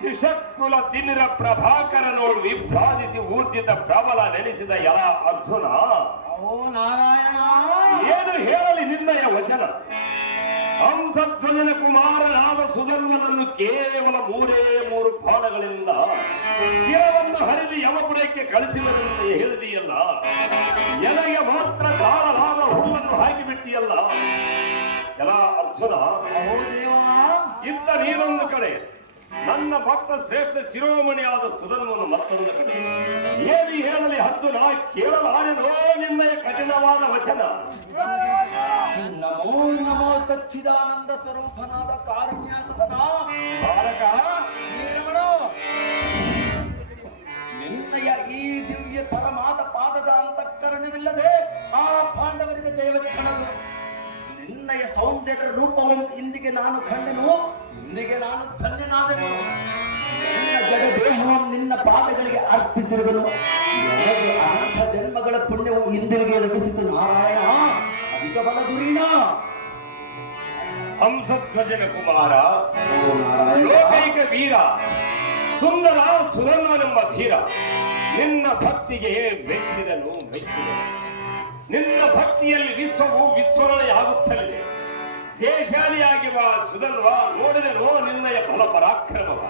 ತ್ರಿಶತ್ಕುಲ ತಿಮಿರ ಪ್ರಭಾಕರ ನೋಡು ವಿಭ್ರಾಜಿಸಿ ಊರ್ಜಿತ ಪ್ರಬಲ ನೆಲೆಸಿದ ಯಲ ಅರ್ಜುನ. ಓ ನಾರಾಯಣ, ಏನು ಹೇಳಲಿ ನಿನ್ನಯ ವಚನ. ಹಂಸಧ್ವಜನ ಕುಮಾರನಾದ ಸುಧನ್ವನನ್ನು ಕೇವಲ 3 ಬಾಣಗಳಿಂದ ಶಿರವನ್ನು ಹರಿದು ಯಮಪುರಕ್ಕೆ ಕಳಿಸಿದರೆಂದು ಹೇಳಿದೆಯಲ್ಲ. ಎಲೆಗೆ ಮಾತ್ರ ತಾಳಲಾದ ಹುಲ್ಲನ್ನು ಹಾಕಿಬಿಟ್ಟಿಯಲ್ಲ ಯಲ ಅರ್ಜುನ. ಇತ್ತ ನೀನೊಂದು ಕಡೆ, ನನ್ನ ಭಕ್ತ ಶ್ರೇಷ್ಠ ಶಿರೋಮಣಿಯಾದ ಸುಧನ್ವನು ಮತ್ತೊಂದು ಕಡೆ. ಏನು ಹೇಳಲಿ ಅರ್ಜುನ, ಕೇಳಲಾರೆನೋ ನಿನ್ನಯ ಕಠಿಣವಾದ ವಚನ. ನಮೋ ನಮೋ ಸಚ್ಚಿದಾನಂದ ಸ್ವರೂಪನಾದ ಕಾರುಣ್ಯ ಸದನ ಬಾಲಕ, ನಿನ್ನಯ ಈ ದಿವ್ಯ ಪರಮಾದ ಪಾದದ ಅಂತಃಕರಣವಿಲ್ಲದೆ ಆ ಪಾಂಡವರಿಗೆ ಜಯವೆತ್ತಣದು. ನಿನ್ನಯ ಸೌಂದರ್ಯ ರೂಪವನ್ನು ಇಂದಿಗೆ ನಾನು ಕಂಡೆನು, ಇಂದಿಗೆ ನಾನು ಧನ್ಯನಾದೆನು. ನಿನ್ನ ಜಡ ದೇಹವನ್ನು ನಿನ್ನ ಪಾದಗಳಿಗೆ ಅರ್ಪಿಸಿರುವನು. ನನಗೆ ಅನಂತ ಜನ್ಮಗಳ ಪುಣ್ಯವು ಇಂದಿಗೆ ಲಭಿಸಿತು ನಾರಾಯಣ, ಅಧಿಕ ಬಲ ದುರೀಣ. ಹಂಸಧ್ವಜನ ಕುಮಾರ, ಲೋಕೈಕ ವೀರ, ಸುಂದರ ಸುಧನ್ವನೆಂಬ ಧೀರ, ನಿನ್ನ ಭಕ್ತಿಗೆ ಮೆಚ್ಚಿದನು. ನಿನ್ನ ಭಕ್ತಿಯಲ್ಲಿ ವಿಶ್ವವು ವಿಸ್ಮರಣೆಯಾಗುತ್ತಲಿದೆ. ಜಯಶಾಲಿಯಾಗಿ ಬಾ ಸುಧನ್ವ, ನೋಡಿದೆನೋ ನಿನ್ನಯ ಬಲ ಪರಾಕ್ರಮವ.